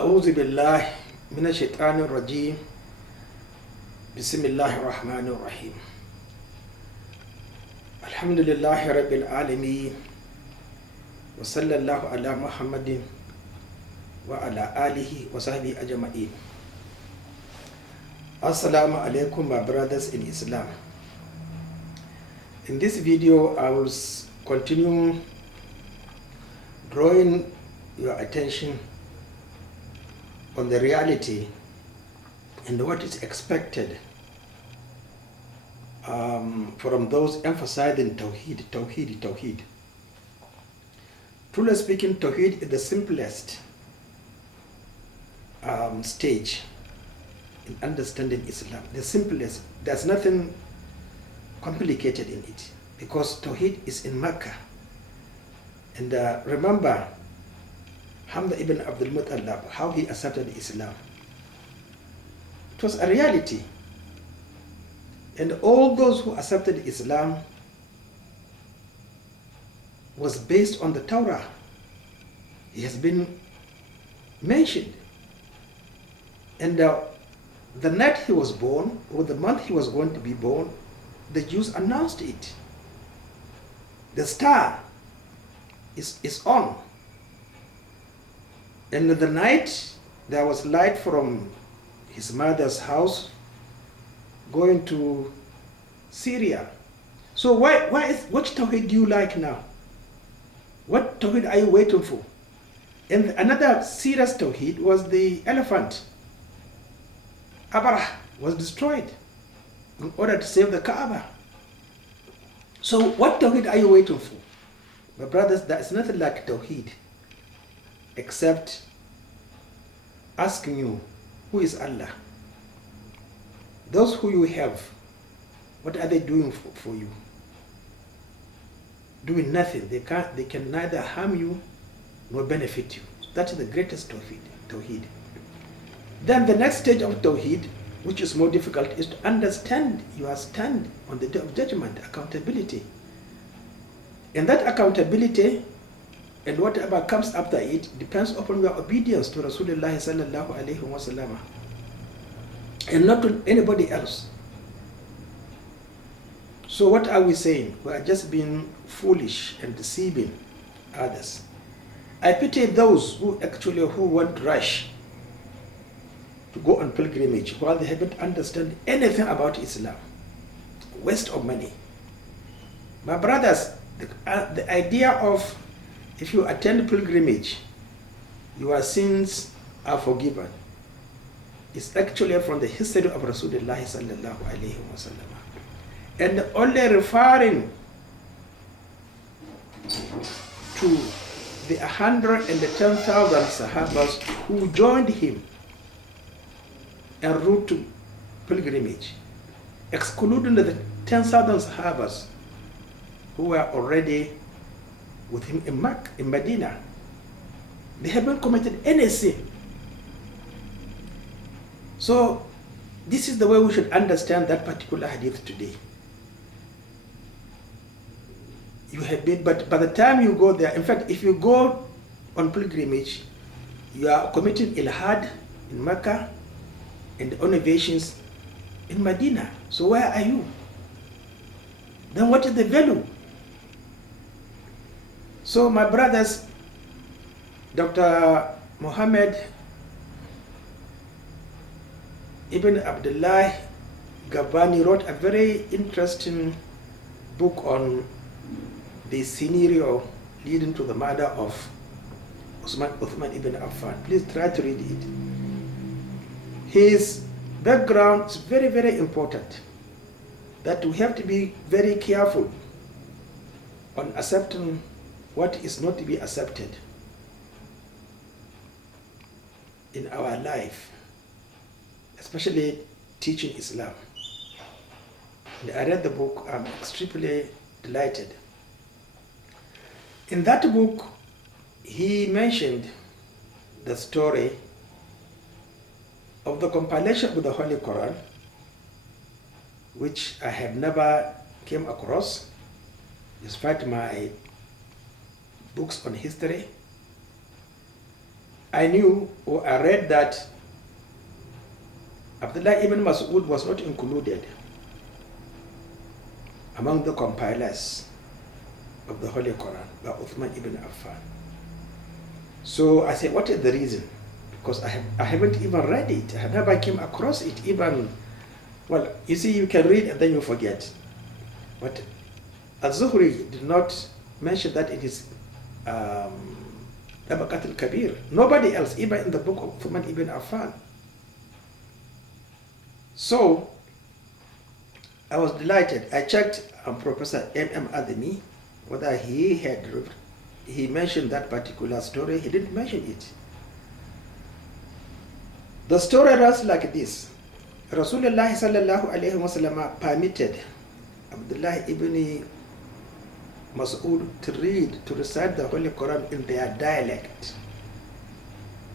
أعوذ بالله من الشيطان الرجيم. بسم الله الرحمن الرحيم. الحمد لله رب العالمين، وصلى الله على محمد وعلى آله وصحبه أجمعين. Assalamu alaikum, my brothers in Islam. In this video, I will continue drawing your attention on the reality and what is expected from those emphasizing Tawheed, Tawheed, Tawheed. Truly speaking, Tawheed is the simplest stage in understanding Islam. The simplest. There's nothing complicated in it, because Tawheed is in Mecca. And remember Hamza ibn Abdul Muttalib, how he accepted Islam. It was a reality. And all those who accepted Islam was based on the Torah. It has been mentioned. And the night he was born, or the month he was going to be born, the Jews announced it. The star is on. And in the night, there was light from his mother's house going to Syria. So what Tawheed do you like now? What Tawheed are you waiting for? And another serious Tawheed was the elephant. Abrah was destroyed in order to save the Kaaba. So what Tawheed are you waiting for? My brothers, there is nothing like Tawheed except asking you, who is Allah? Those who you have, what are they doing for you? Doing nothing. They can neither harm you nor benefit you. That is the greatest Tawheed. Then the next stage of Tawheed, which is more difficult, is to understand your stand on the day of judgment, accountability. And that accountability and whatever comes after it depends upon your obedience to Rasulullah sallallahu alaihi wasallam, and not to anybody else. So what are we saying? We are just being foolish and deceiving others. I pity those who want to rush to go on pilgrimage while they haven't understood anything about Islam. Waste of money. My brothers, the idea of if you attend pilgrimage, your sins are forgiven, it's actually from the history of Rasulullah sallallahu alaihi wasallam, and only referring to the 110,000 Sahabas who joined him en route to pilgrimage, excluding the 10,000 Sahabas who were already with him in Medina. They haven't committed any sin. So this is the way we should understand that particular hadith today. You have been, but by the time you go there, in fact, if you go on pilgrimage, you are committing ilhad in Mecca and innovations in Medina. So where are you? Then what is the value? So my brothers, Dr. Muhammad Ibn Abdullah Gabani wrote a very interesting book on the scenario leading to the murder of Uthman ibn Affan. Please try to read it. His background is very, very important, that we have to be very careful on accepting what is not to be accepted in our life, especially teaching Islam. And I read the book, I'm extremely delighted. In that book, he mentioned the story of the compilation of the Holy Quran, which I have never came across, despite my books on history. I knew or I read that Abdullah ibn Mas'ud was not included among the compilers of the Holy Quran by Uthman ibn Affan. So I said, what is the reason? Because I haven't even read it. I never came across it even. Well, you see, you can read and then you forget. But Al-Zuhri did not mention that in his Tabaqat al-Kabir. Nobody else, even in the book of Uthman ibn Affan. So I was delighted. I checked on Professor M.M. Ademi whether he mentioned that particular story. He didn't mention it. The story runs like this. Rasulullah sallallahu alayhi wa sallam permitted Abdullah ibn Mas'ud to recite the Holy Quran in their dialect,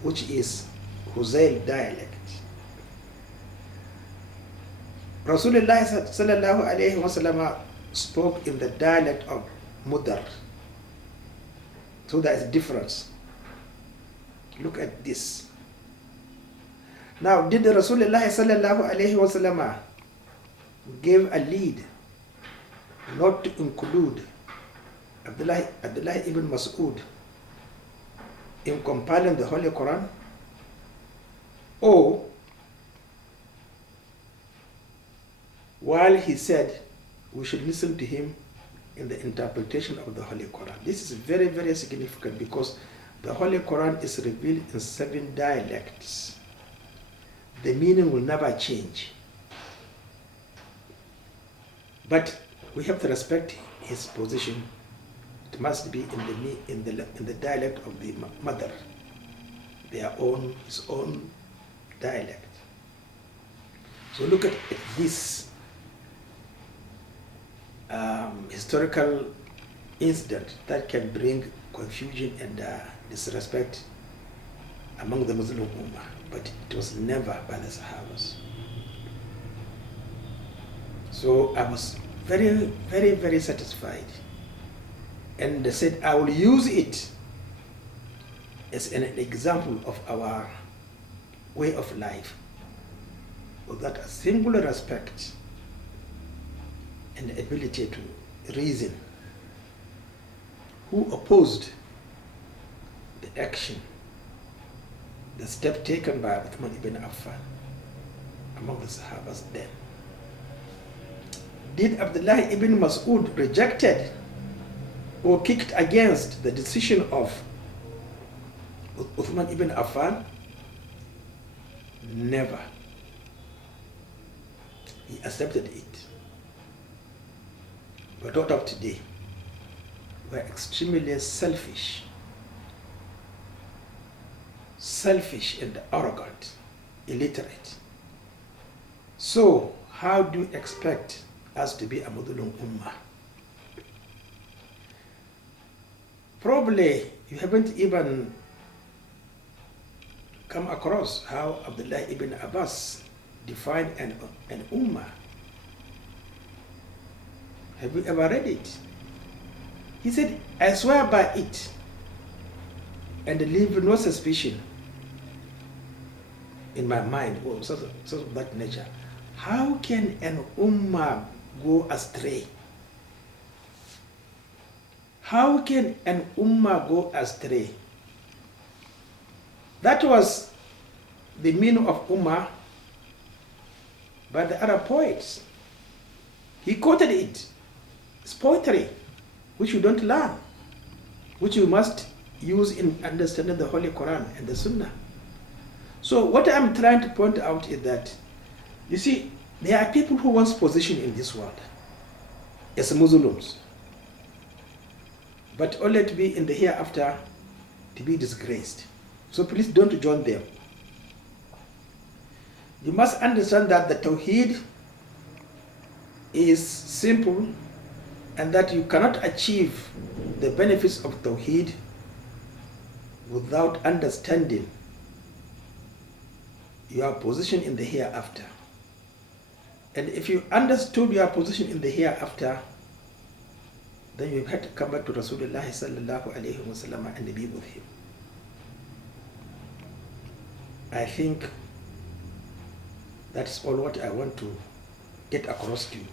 which is Huzayl dialect. Rasulullah sallallahu alayhi wa sallam spoke in the dialect of Mudar. So there is a difference. Look at this. Now, did Rasulullah sallallahu alayhi wa sallam give a lead not to include Abdullah ibn Mas'ud in compiling the Holy Quran? Or while he said we should listen to him in the interpretation of the Holy Quran? This is very, very significant because the Holy Quran is revealed in 7 dialects. The meaning will never change. But we have to respect his position. It must be in the dialect of the mother, his own dialect. So look at this historical incident that can bring confusion and disrespect among the Muslim Ummah, but it was never by the Sahabas. So I was very, very, very satisfied, and they said I will use it as an example of our way of life, with that singular respect and the ability to reason. Who opposed the action, the step taken by Uthman ibn Affan among the Sahabas then? Did Abdullah ibn Mas'ud rejected or kicked against the decision of Uthman ibn Affan? Never. He accepted it. But what of today? We're extremely selfish and arrogant, illiterate. So how do you expect us to be a Muslim Ummah? Probably you haven't even come across how Abdullah ibn Abbas defined an Ummah. Have you ever read it? He said, I swear by it and leave no suspicion in my mind or sort of that nature. How can an Ummah go astray? How can an Ummah go astray? That was the meaning of Ummah by the Arab poets. He quoted it. It's poetry, which you don't learn, which you must use in understanding the Holy Quran and the Sunnah. So what I'm trying to point out is that, you see, there are people who want position in this world as Muslims, but only to be in the hereafter to be disgraced. So please don't join them. You must understand that the Tawheed is simple and that you cannot achieve the benefits of Tawheed without understanding your position in the hereafter. And if you understood your position in the hereafter, then you had to come back to Rasulullah sallallahu alayhi wa sallam and be with him. I think that's all what I want to get across to you.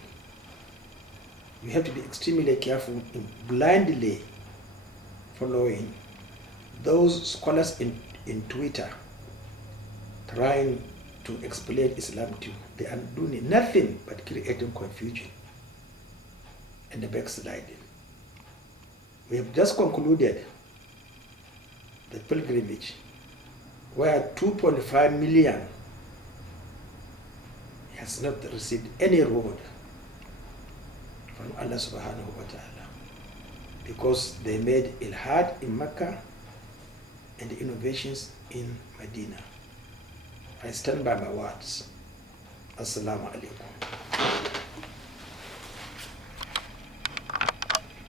You have to be extremely careful in blindly following those scholars in Twitter trying to explain Islam to you. They are doing nothing but creating confusion and the backsliding. We have just concluded the pilgrimage where 2.5 million has not received any reward from Allah subhanahu wa ta'ala because they made ilhad in Mecca and innovations in Medina. I stand by my words. Assalamu alaikum.